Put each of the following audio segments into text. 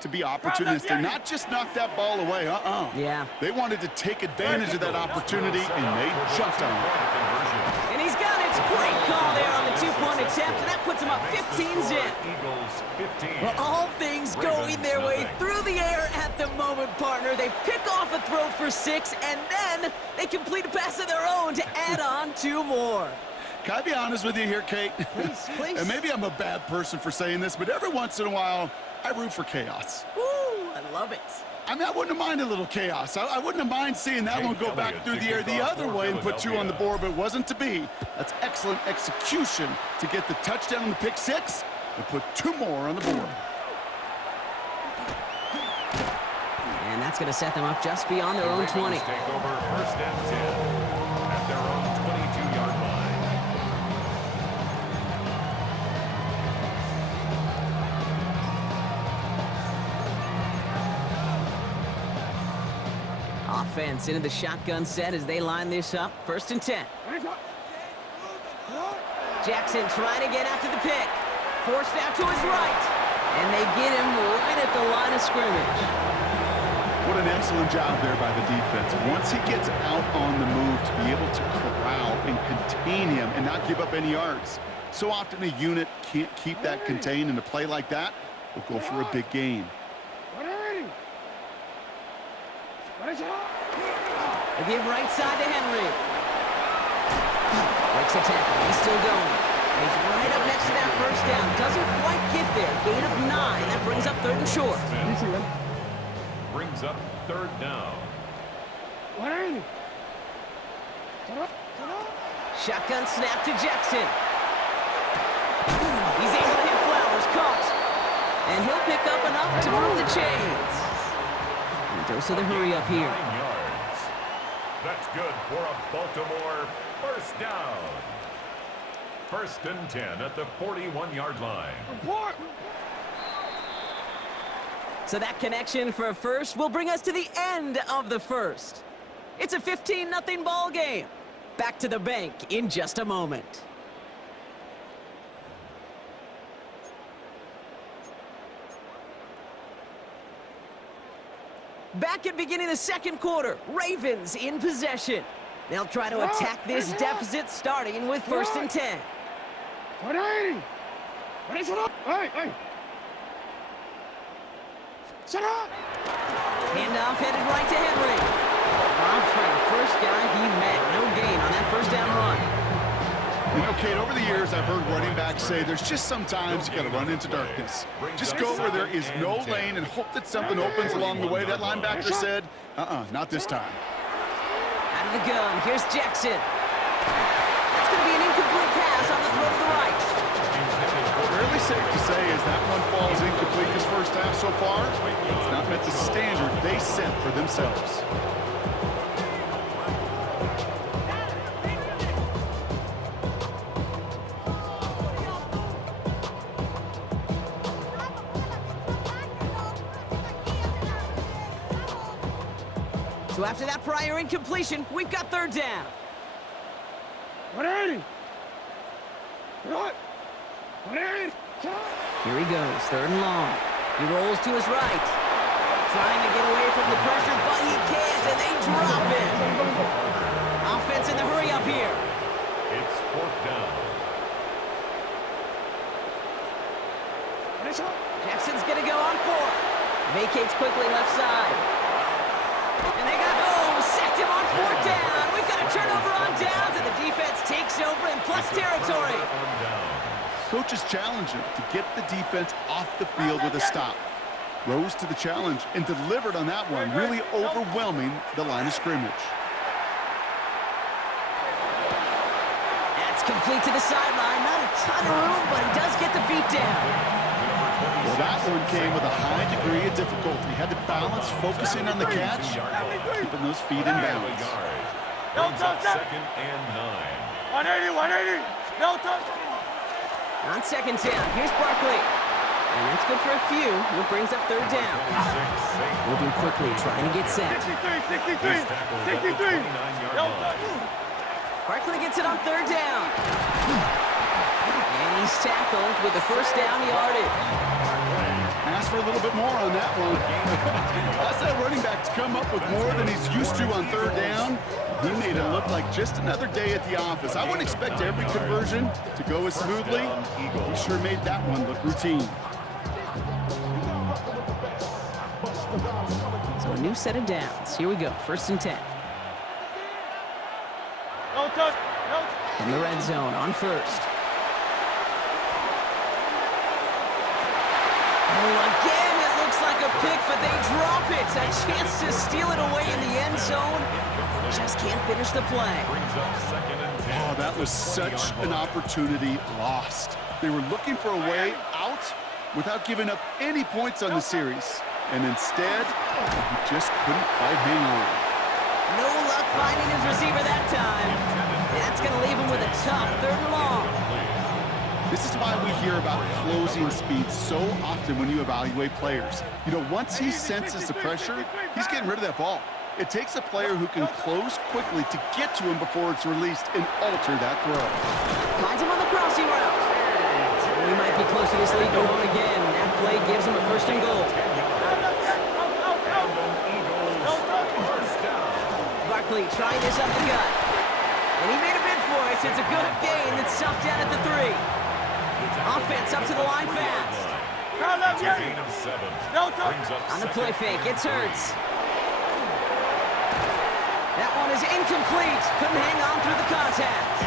to be opportunistic, not just knock that ball away. Yeah. They wanted to take advantage of that opportunity, and they jumped on it. And he's got it. Great call there on the two-point attempt, and that puts him up 15-zip. Well, all things going their way through the air at the moment, partner. They pick off a throw for 6, and then they complete a pass of their own to add on 2 more. Can I be honest with you here, Kate? Please, please. And maybe I'm a bad person for saying this, but every once in a while, I root for chaos. Woo, I love it. I mean, I wouldn't have minded a little chaos. I wouldn't have minded seeing that one go back through the air the other way and put 2 on the board, but it wasn't to be. That's excellent execution to get the touchdown on the pick 6 and put 2 more on the board. And that's going to set them up just beyond their own 20. Take over 1st and 10 at their own 22-yard line. Offense into the shotgun set as they line this up. 1st and 10. Jackson trying to get after the pick. Forced out to his right. And they get him right at the line of scrimmage. What an excellent job there by the defense. Once he gets out on the move, to be able to corral and contain him and not give up any yards. So often a unit can't keep that contained, and a play like that will go for a big gain. They give right side to Henry. Breaks a tackle. He's still going. And he's right up next to that 1st down. Doesn't quite get there. Gain of 9. That brings up 3rd and short. Brings up 3rd down. Shotgun snap to Jackson. He's able to hit Flowers. Caught. And he'll pick up enough to move the chains. And dose of the hurry up here. 9 yards. That's good for a Baltimore 1st down. 1st and 10 at the 41-yard line. So that connection for a first will bring us to the end of the 1st. It's a 15-0 ball game. Back to the bank in just a moment. Back at beginning of the 2nd quarter, Ravens in possession. They'll try to attack this deficit starting with 1st and 10. Handoff headed right to Henry. Rob's for the first guy he met. No gain on that 1st down run. You know, Kate, over the years, I've heard running backs say there's just sometimes you got to run into darkness. Just go where there is no lane and hope that something opens along the way. That linebacker said, not this time. Out of the gun, here's Jackson. That's going to be an incomplete pass on the throw to the right. Fairly safe to say as that one falls incomplete this 1st half so far, it's not met the standard they set for themselves. So after that prior incompletion, we've got 3rd down. Here he goes, 3rd and long. He rolls to his right. Trying to get away from the pressure, but he can't, and they drop it. Offense in the hurry up here. It's 4th down. Jackson's going to go on 4th. Vacates quickly left side. And they got home, sacked him on 4th down. We've got a turnover on downs, and the defense takes over in plus territory. Coaches challenge him to get the defense off the field with a stop. Rose to the challenge and delivered on that one, really overwhelming the line of scrimmage. That's complete to the sideline. Not a ton of room, but he does get the feet down. Well, that one came with a high degree of difficulty. Had to balance focusing on the catch, keeping those feet in bounds. Brings up 2nd and 9. 180. No touch. On 2nd down, here's Barkley. And that's good for a few. It brings up 3rd down. Moving quickly, trying to get set. 63. No touch. Barkley gets it on 3rd down. And he's tackled with the 1st down yardage. asked for a little bit more on that one. Asked that running back to come up with more than he's used to on third down. He made it look like just another day at the office. I wouldn't expect every conversion to go as smoothly. He sure made that one look routine. So a new set of downs. Here we go, 1st and 10. No touch. No. In the red zone on 1st. Oh, again, it looks like a pick, but they drop it. A chance to steal it away in the end zone. Just can't finish the play. Oh, that was such an opportunity lost. They were looking for a way out without giving up any points on the series. And instead, he just couldn't quite hang on. No luck finding his receiver that time. That's going to leave him with a tough 3rd and long. This is why we hear about closing speed so often when you evaluate players. You know, once he senses the pressure, he's getting rid of that ball. It takes a player who can close quickly to get to him before it's released and alter that throw. Finds him on the crossing route. We might be close to this lead going again. That play gives him a 1st and goal. Barkley trying this up the gut. And he made a bid for it. It's a good gain. It's stopped down at the 3. Offense up to the line fast. On the play fake, it's Hurts. That one is incomplete. Couldn't hang on through the contact.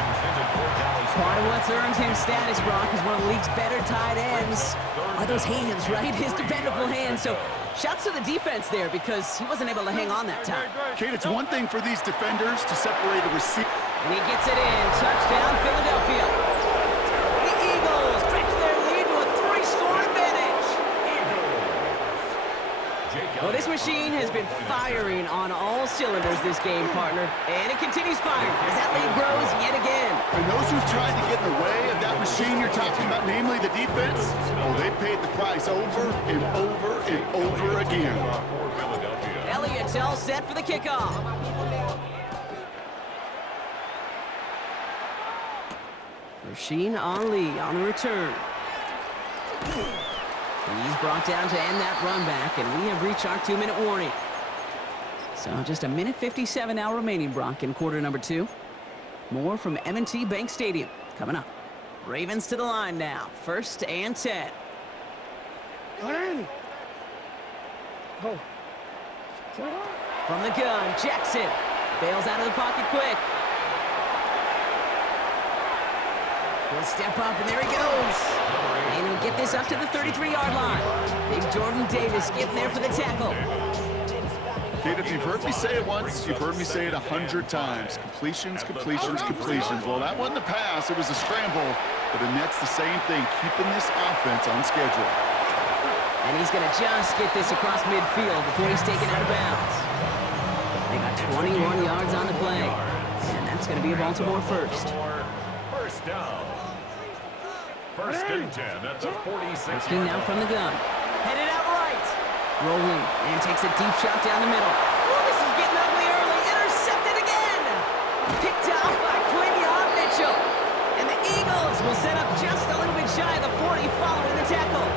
Part of what's earned him status, Brock, is one of the league's better tight ends. Are those hands, right? His dependable hands. So shouts to the defense there because he wasn't able to hang on that time. Kate, it's one thing for these defenders to separate a receiver. And he gets it in. Touchdown, Philadelphia. The Eagles stretch their lead to a 3-score advantage. Well, this machine has been firing on all cylinders this game, partner. And it continues firing as that lead grows yet again. And those who've tried to get in the way of that machine you're talking about, namely the defense, well, they paid the price over and over and over again. Elliott's all set for the kickoff. Rasheen Ali on the return. He's brought down to end that run back, and we have reached our 2-minute warning. So just 1:57 now remaining, Brock, in quarter number 2. More from M&T Bank Stadium coming up. Ravens to the line now, 1st and 10. From the gun, Jackson bails out of the pocket quick. He'll step up, and there he goes. And he'll get this up to the 33-yard line. Big Jordan Davis getting there for the tackle. Kate, if you've heard me say it once, you've heard me say it 100 times. Completions, completions, completions. Well, that wasn't a pass. It was a scramble. But the net's the same thing, keeping this offense on schedule. And he's going to just get this across midfield before he's taken out of bounds. They got 21 yards on the play. And that's going to be a Baltimore first. First down. 1st and 10 at the 46. Working now from the gun. Headed out right. Rolling and takes a deep shot down the middle. Oh, this is getting ugly early. Intercepted again. Picked off by Quinion Mitchell. And the Eagles will set up just a little bit shy of the 40 following the tackle.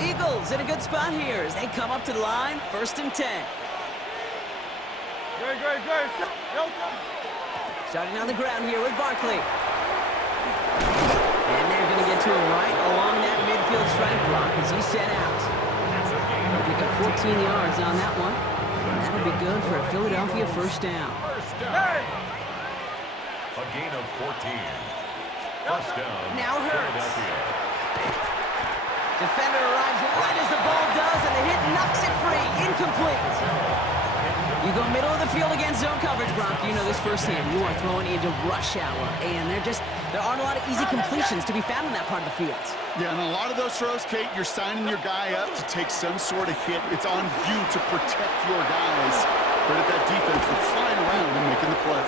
Eagles in a good spot here as they come up to the line, 1st and 10. Great. Starting on the ground here with Barkley. And they're going to get to him right along that midfield stripe block as he's set out. They'll pick up 14 yards on that one. And that'll be good for a Philadelphia 1st down. A gain of 14. 1st down. Now Hurts. Philadelphia. Defender arrives right as the ball does, and the hit knocks it free. Incomplete. You go middle of the field against zone coverage, Brock. You know this firsthand. You are throwing into rush hour, and there aren't a lot of easy completions to be found in that part of the field. Yeah, and a lot of those throws, Kate, you're signing your guy up to take some sort of hit. It's on you to protect your guys. Credit that defense for flying around and making the play.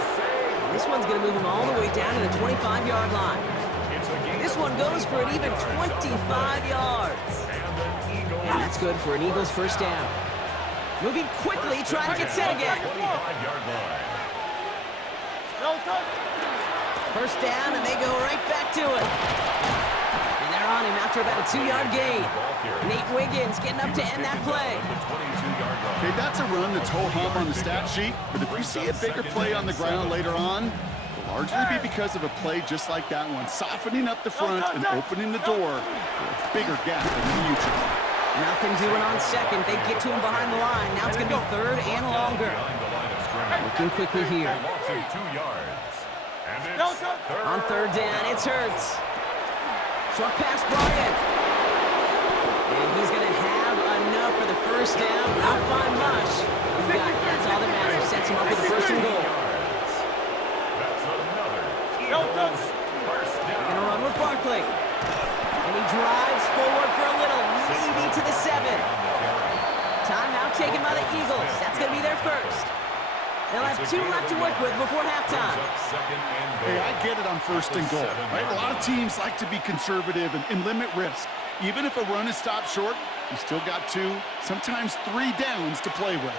This one's going to move him all the way down to the 25-yard line. This one goes for an even 25 yards. And that's good for an Eagles 1st down. Moving quickly, trying to get set again. 25-yard line. No touch. First down, and they go right back to it. And they're on him after about a 2-yard gain. Nate Wiggins getting up to end that play. Okay, that's a run that's ho-hum on the stat sheet, but if you see a bigger play on the ground later on, it'll largely be because of a play just like that one, softening up the front and opening the door for a bigger gap in the future. Nothing doing on second. They get to him behind the line. Now it's going to be third and longer. Looking quickly here. On third down, it's Hurts. Short pass brought in. And he's going to have enough for the first down. Not by much. He got it. That's all that matters. Sets him up with the first and goal. They're going to run with Barkley. And he drives forward for a little, maybe to the 7. Timeout taken by the Eagles. That's going to be their first. They'll have 2 left to work with before halftime. Hey, I get it on first and goal, right? A lot of teams like to be conservative and limit risk. Even if a run is stopped short, you still got 2, sometimes 3 downs to play with.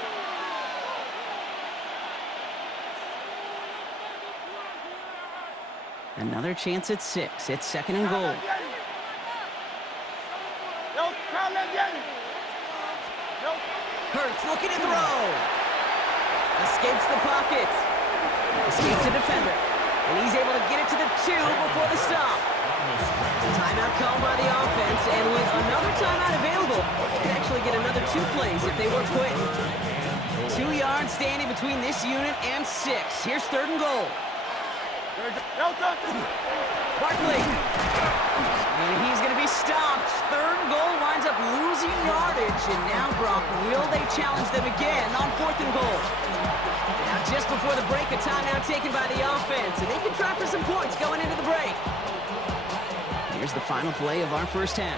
Another chance at 6. It's second and goal. Hurts looking to throw. Escapes the pocket. Escapes the defender. And he's able to get it to the 2 before the stop. Timeout called by the offense, and with another timeout available, they can actually get another 2 plays if they work quick. 2 yards standing between this unit and 6. Here's third and goal. Barkley. And he's going to be stopped. Third and goal winds up losing yardage. And now, Brock, will they challenge them again on fourth and goal? Now, just before the break, a timeout taken by the offense. And they can try for some points going into the break. Here's the final play of our first half.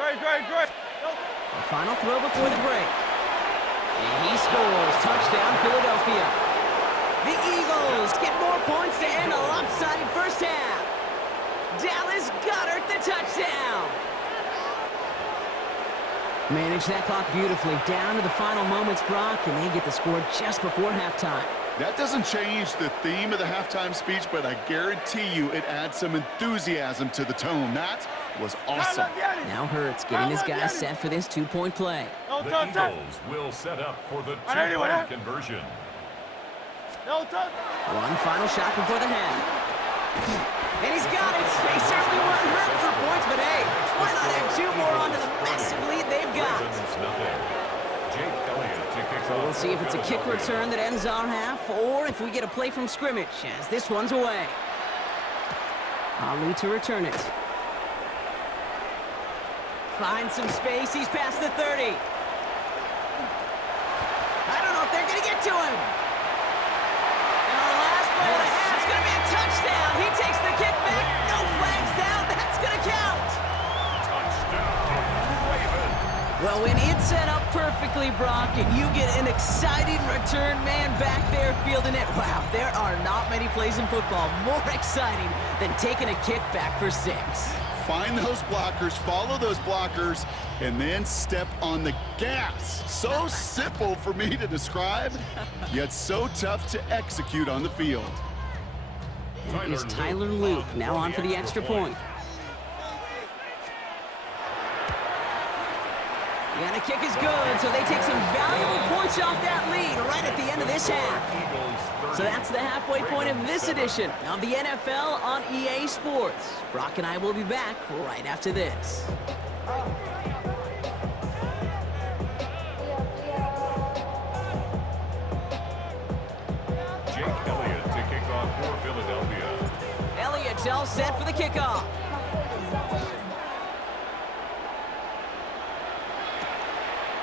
Great. The final throw before the break. And he scores. Touchdown, Philadelphia. The Eagles get more points to end a lopsided first half. Dallas Goedert the touchdown. Manage that clock beautifully. Down to the final moments, Brock, and they get the score just before halftime. That doesn't change the theme of the halftime speech, but I guarantee you it adds some enthusiasm to the tone. That was awesome. Now Hurts getting his guys set for this 2-point play. The Eagles will set up for the 2-point conversion. One final shot before the half. And he's got it. They certainly weren't hurt for points, but hey, why not add 2 more onto the massive lead they've got? So we'll see if it's a kick return that ends our half, or if we get a play from scrimmage, as this one's away. Ali to return it. Finds some space. He's past the 30. I don't know if they're going to get to him. And our last play of the half is going to be a touchdown. He takes the kick back. No flags down. That's going to count. Well, when it's set up perfectly, Brock, and you get an exciting return man back there fielding it, wow, there are not many plays in football more exciting than taking a kick back for 6. Find those blockers, follow those blockers, and then step on the gas. So simple for me to describe, yet so tough to execute on the field. That is Tyler Luke, now on for the extra point. And the kick is good, so they take some valuable points off that lead right at the end of this half. So that's the halfway point of this edition of the NFL on EA Sports. Brock and I will be back right after this. Jake Elliott to kick off for Philadelphia. Elliott's all set for the kickoff.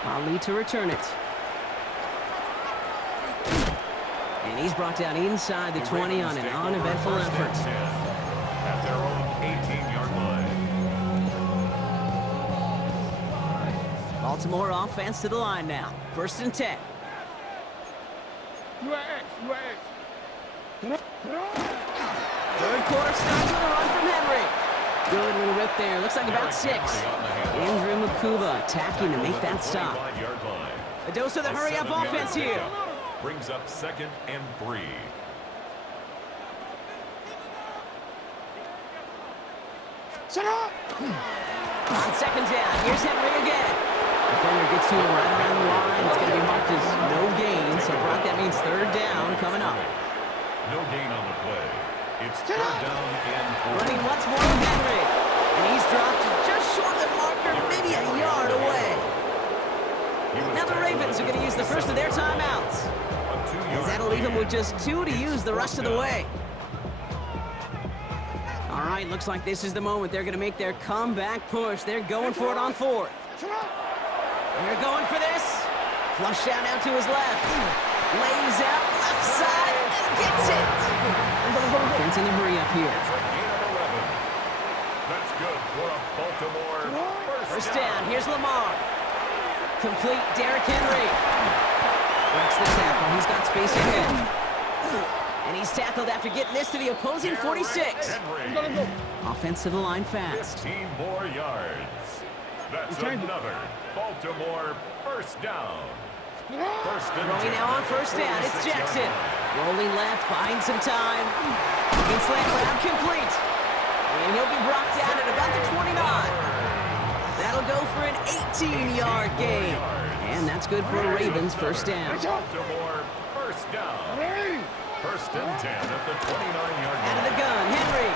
Ali to return it. And he's brought down inside the 20 on an uneventful effort. At their own 18-yard line. Baltimore offense to the line now. First and 10. Third quarter starts with a run from Henry. Good little rip there. Looks like about 6. Andrew Makuba attacking to make that stop. A dose of the hurry-up offense here. brings up 2nd and 3. On 2nd down, here's Henry again. Defender gets to him right around the line. It's going to be marked as no gain. So, Brock, that means 3rd down coming up. No gain on the play. It's 3rd down and 4. Running once more with Henry. And he's dropped just short of the marker, maybe a yard away. Now the Ravens are going to use the first of their timeouts. As that'll leave him with just 2 to use the rest of the way. All right, looks like this is the moment they're going to make their comeback push. They're going for it on 4th. They're going for this. Flush down out to his left. Lays out left side and gets it. Offense in the hurry up here. It's a gain of 11. That's good for a Baltimore First down. Here's Lamar. Complete. Derrick Henry. Breaks the tackle. He's got space ahead. And he's tackled after getting this to the opposing 46. Henry. Offense to the line fast. 15 more yards. That's another Baltimore first down. First and Throwing 10. now on first down. It's Jackson. Rolling left, buying some time. Can slam around, complete. And he'll be brought down at about the 29. That'll go for an 18-yard gain. And that's good for a Ravens first down. Baltimore first down. First and 10 at the 29-yard line. Out of the gun, Henry.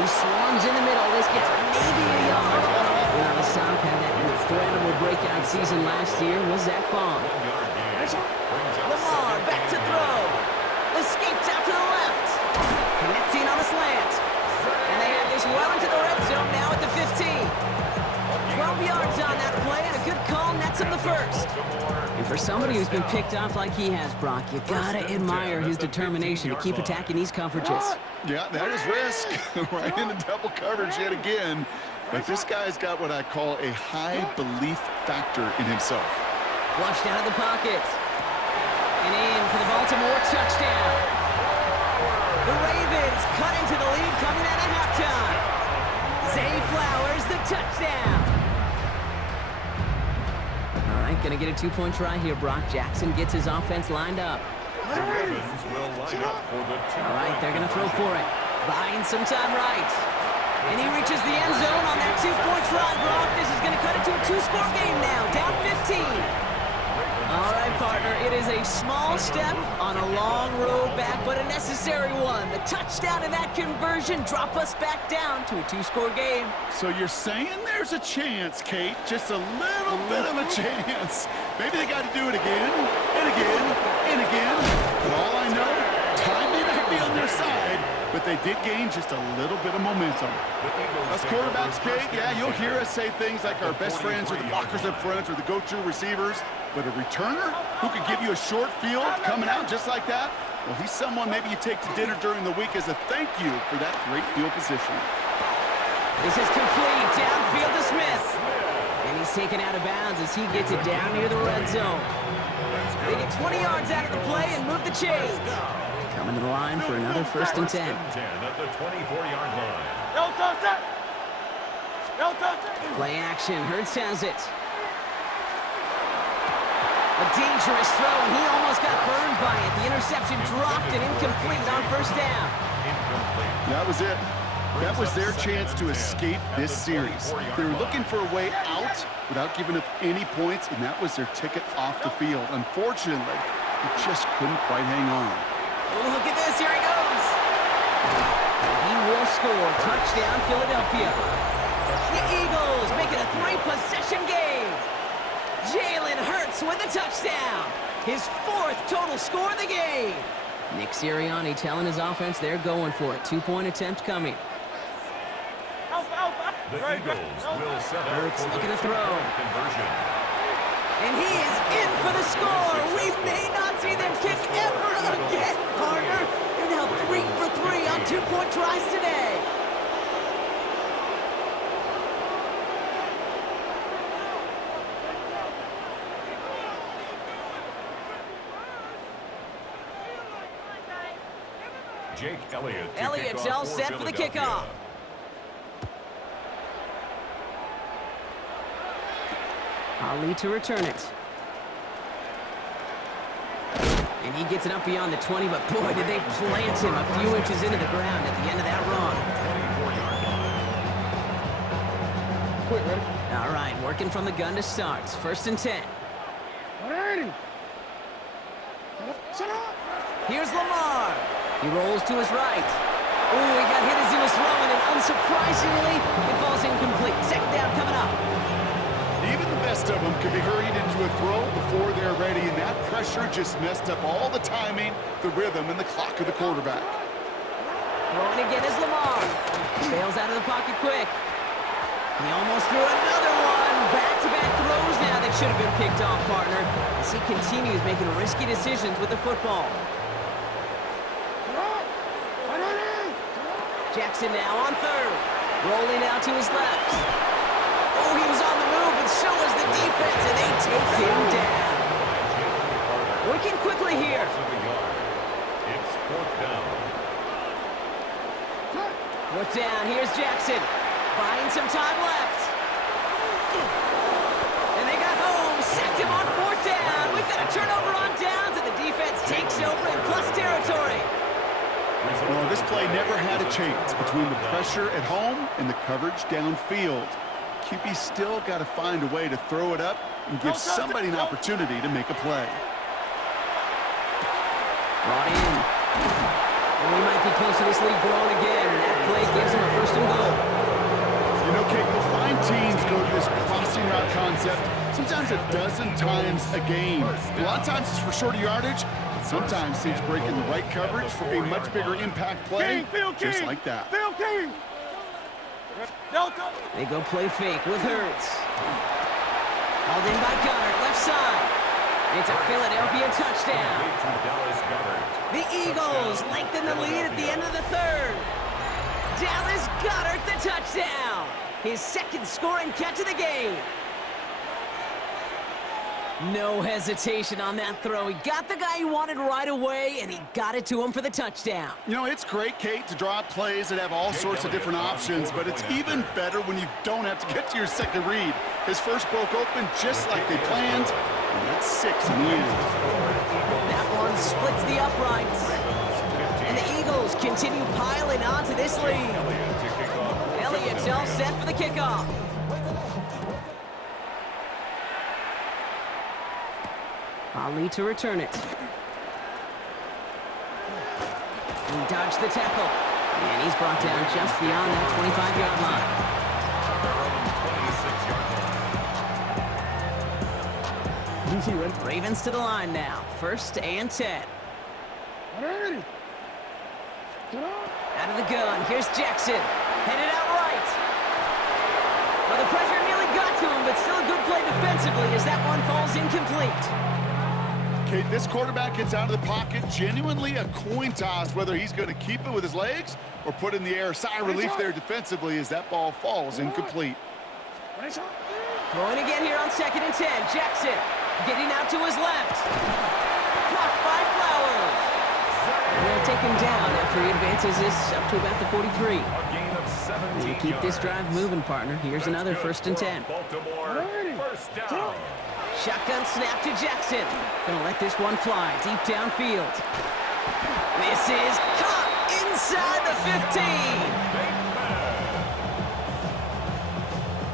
He swarms in the middle. This gets maybe a yard. You know, the South had that incredible breakout season last year was Zach Bond. 1-yard gain. Lamar back to throw. Escapes out to the left. Connecting on a slant. And they have this well into the red zone now at the 15. 12 yards on that play and a good call nets him the first. And for somebody who's been picked off like he has, Brock, you gotta admire his determination to keep attacking these coverages. Yeah, that is risk. Right into double coverage yet again. But this guy's got what I call a high belief factor in himself. Flushed out of the pocket. And in for the Baltimore touchdown. The Ravens cut into the lead coming out of halftime. Zay Flowers, the touchdown. All right, gonna get a 2-point try here, Brock. Jackson gets his offense lined up. The Ravens will line up for the All right, they're gonna throw for it. Buying some time right. And he reaches the end zone on that 2-point try, Brock. This is gonna cut it to a 2-score game now, down 15. All right, partner, it is a small step on a long road back, but a necessary one. The touchdown and that conversion drop us back down to a 2-score game. So you're saying there's a chance, Kate, just a little bit of a chance. Maybe they got to do it again, and again, and again. But all I know, time may not be on their side, but they did gain just a little bit of momentum. Us quarterbacks, Kate, yeah, you'll hear us say things like our best friends are the blockers up front or the go-to receivers, but a returner who could give you a short field coming out just like that, well, he's someone maybe you take to dinner during the week as a thank you for that great field position. This is complete, downfield to Smith. And he's taken out of bounds as he gets it down near the red zone. They get 20 yards out of the play and move the chains. Coming to the line for another first and 10. At the 24-yard line. No touch it! No touch it! Play action, Hurts has it. A dangerous throw, and he almost got burned by it. The interception dropped and incomplete on first down. Incomplete. That was it. That was their chance to escape this series. They were looking for a way out without giving up any points, and that was their ticket off the field. Unfortunately, they just couldn't quite hang on. Oh, look at this, here he goes. He will score. Touchdown, Philadelphia. The Eagles make it a 3-possession game. Jalen Hurts with a touchdown. His 4th total score of the game. Nick Sirianni telling his offense they're going for it. 2-point attempt coming. The Eagles will set up Hurts for the looking to throw. conversion. And he is in for the score. We may not see them kick ever again, partner. They're now 3 for 3 on 2-point tries today. Jake Elliott. to Elliott's kick off all for set for the Philadelphia. kickoff. Ali to return it. And he gets it up beyond the 20, but boy, did they plant him a few inches into the ground at the end of that run. 24-yard line. Quick, ready? All right, working from the gun to start. 1st and 10. Ready. Shut up. Here's Lamar. He rolls to his right. Ooh, he got hit as he was throwing, and unsurprisingly, it falls incomplete. 2nd down coming up. Even the best of them can be hurried into a throw before they're ready, and that pressure just messed up all the timing, the rhythm, and the clock of the quarterback. Throwing again is Lamar. Bails out of the pocket quick. He almost threw another one. Back-to-back throws now that should have been picked off, partner, as he continues making risky decisions with the football. Jackson now on 3rd. Rolling out to his left. Oh, he was on the move, but so was the defense, and they take him down. Working quickly here. It's 4th down. 4th down, here's Jackson. Buying some time left. And they got home. Sacked him on 4th down. We've got a turnover on downs, and the defense takes over in plus territory. Well, this play never had a chance between the pressure at home and the coverage downfield. QB still got to find a way to throw it up and give somebody an opportunity to make a play. Brought in. And we might be close to this lead growing again. That play gives him a 1st and goal. You know, Kate, you'll find teams go to this crossing route concept sometimes a dozen times a game. A lot of times it's for shorter yardage, but sometimes teams break in the right coverage for a much bigger impact play, just like that. Field King. Delta. They go play fake with Hurts. Hauled in by Goddard, left side. It's a Philadelphia touchdown. The Eagles lengthen the lead at the end of the 3rd. Dallas Goddard the touchdown. His 2nd scoring catch of the game. No hesitation on that throw. He got the guy he wanted right away, and he got it to him for the touchdown. You know, it's great, Kate, to draw up plays that have all sorts of different options, but it's even better when you don't have to get to your 2nd read. His first broke open just like they planned, and that's 6 in the end. That one splits the uprights. And the Eagles continue piling onto this lead. Elliott's all set for the kickoff. Ali to return it. He dodged the tackle. And he's brought down just beyond that 25-yard line. Ravens to the line now. 1st and 10. Out of the gun. Here's Jackson. Headed out right. Well, the pressure nearly got to him, but still a good play defensively as that one falls incomplete. Kate, this quarterback gets out of the pocket, genuinely a coin toss whether he's going to keep it with his legs or put it in the air. Sigh of relief there defensively as that ball falls incomplete. Throwing again here on 2nd and 10. Jackson getting out to his left. Blocked by Flowers. And they'll take him down after he advances this up to about the 43. A gain of 17 You keep this drive moving, partner. Here's another 1st and 10. Baltimore, 1st down. Shotgun snap to Jackson. Gonna let this one fly deep downfield. This is caught inside the 15.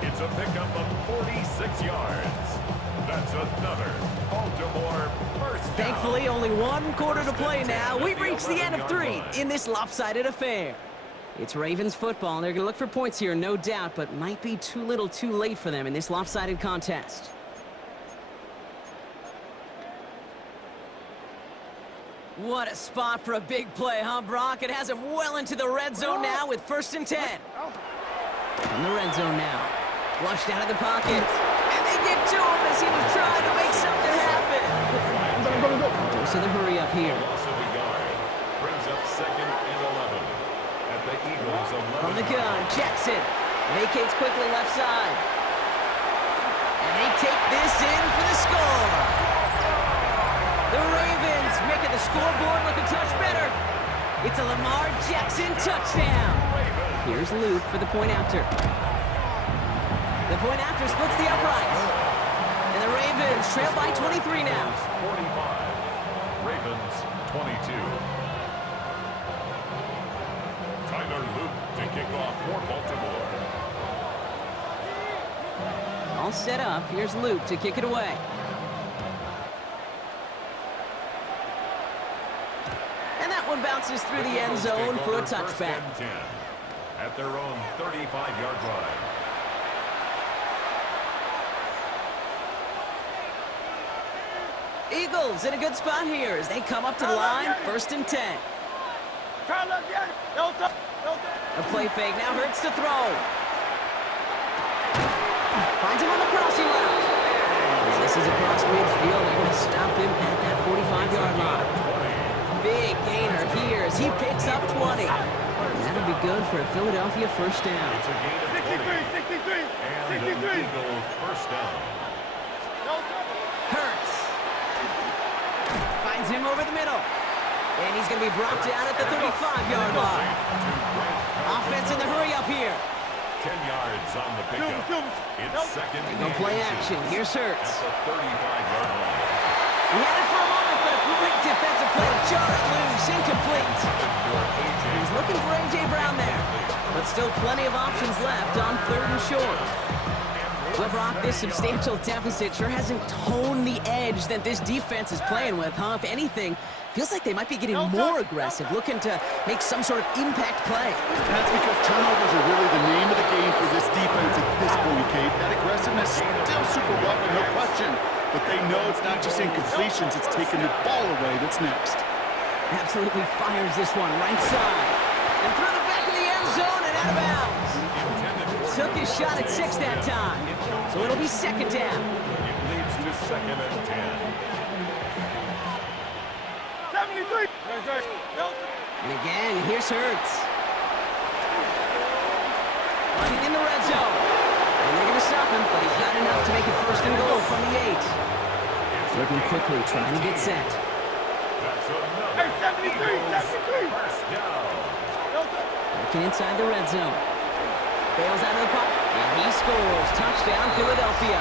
It's a pickup of 46 yards. That's another Baltimore 1st down. Thankfully, only 1 quarter to play now. We've reached the end of 3 in this lopsided affair. It's Ravens football, and they're gonna look for points here, no doubt, but might be too little too late for them in this lopsided contest. What a spot for a big play, huh, Brock? It has him well into the red zone now with 1st and 10. In the red zone now. Flushed out of the pocket. And they get to him as he was trying to make something happen. Dose of the hurry up here. Loss of a yard. Brings up 2nd and 11. At the Eagles' 11. From the gun, Jackson vacates quickly left side. And they take this in for the score. The Ravens making the scoreboard look a touch better. It's a Lamar Jackson touchdown. Here's Luke for the point after. The point after splits the uprights. And the Ravens trail by 23 now. 45. Ravens Ravens 22. Tyler Luke to kick off for Baltimore. All set up. Here's Luke to kick it away. And that one bounces through the end zone for a touchback. First and 10 at their own 35-yard line. Eagles in a good spot here as they come up to the line. First and 10. A play fake now hurts to throw. Finds him on the crossing route. And this is across midfield. They're going to stop him at that 45-yard line. Big gainer here as he picks up 20. And that'll be good for a Philadelphia first down. It's a gain of 63. and an Eagle first down. Hurts. Finds him over the middle. And he's going to be brought down at the 35-yard line. Offense in the hurry up here. 10 yards on the pickup. It's second. They go play action. Here's Hurts. At the 35-yard line. He had it for a moment, but a great defensive play to jar it loose. Incomplete. He's looking for A.J. Brown there. But still plenty of options left on 3rd and short. Well, Brock, this substantial deficit sure hasn't toned the edge that this defense is playing with, huh? If anything, feels like they might be getting more aggressive, looking to make some sort of impact play. That's because turnovers are really the name of the game for this defense at this point, Kate. That aggressiveness still super welcome, no question. But they know it's not just incompletions, it's taking the ball away that's next. Absolutely fires this one right side. And through the back of the end zone and out of bounds. Took his shot at 6 that time. So it'll be second down. It leads to second and 10. 73. And again, here's Hurts. Running in the red zone. And they're going to stop him, but he's got enough to make it first and goal from the 8. Working quickly, trying to get set. That's another 73. first down. Working inside the red zone. Bails out of the pocket, and he scores. Touchdown, Philadelphia.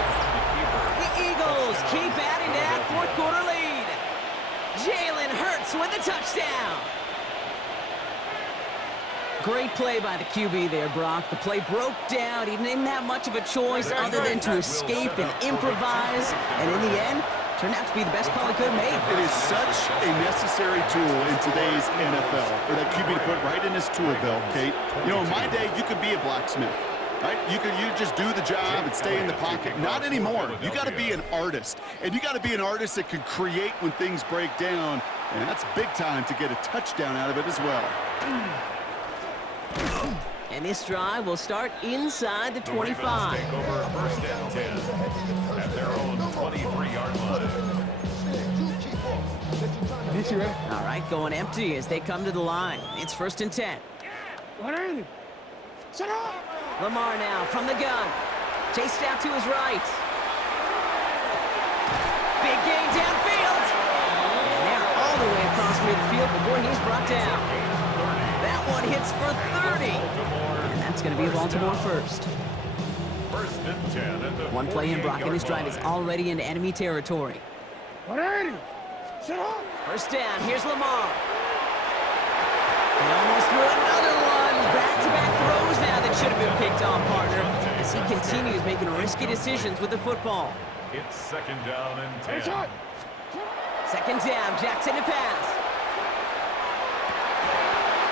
The Eagles keep adding to that fourth-quarter lead. Jalen Hurts with the touchdown. Great play by the QB there, Brock. The play broke down. He didn't have much of a choice other than to escape and improvise. And in the end, turned out to be the best call he could have made. It is such a necessary tool in today's NFL for that QB to put right in his tool belt, Kate. You know, in my day, you could be a blacksmith, right? You just do the job and stay in the pocket. Not anymore. You got to be an artist, and you got to be an artist that can create when things break down, and that's big time to get a touchdown out of it as well. And this drive will start inside the 25. Take over first and 10 at their own 23-yard line. All right, going empty as they come to the line. It's first and 10. Lamar now from the gun. Chased out to his right. Big gain downfield. And they're all the way across midfield before he's brought down. That one hits for 30. And that's going to be a Baltimore first. First and 10 at the One play in, Brock, and this drive is line. already into enemy territory. First down, here's Lamar. He almost threw another one. Back-to-back throws now that should have been picked off, partner, as he continues making risky decisions with the football. It's second down and 10. Second down, Jackson to pass.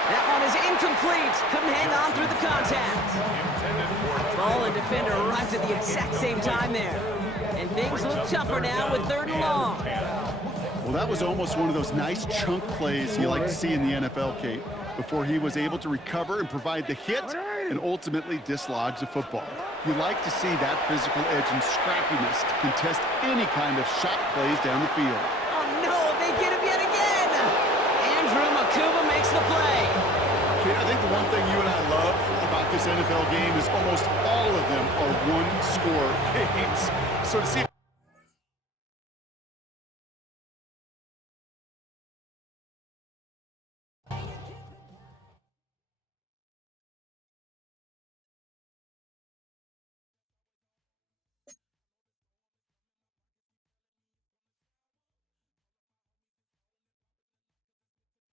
That one is incomplete. Couldn't hang on through the contact. Ball and defender arrived at the exact same time there. And things look tougher now with 3rd and long. Well, that was almost one of those nice chunk plays you like to see in the NFL, Kate, before he was able to recover and provide the hit and ultimately dislodge the football. You like to see that physical edge and scrappiness to contest any kind of shot plays down the field. Oh, no, they get him yet again. Andrew Makuba makes the play. Kate, I think the one thing you and I love about this NFL game is almost all of them are one-score games. So to see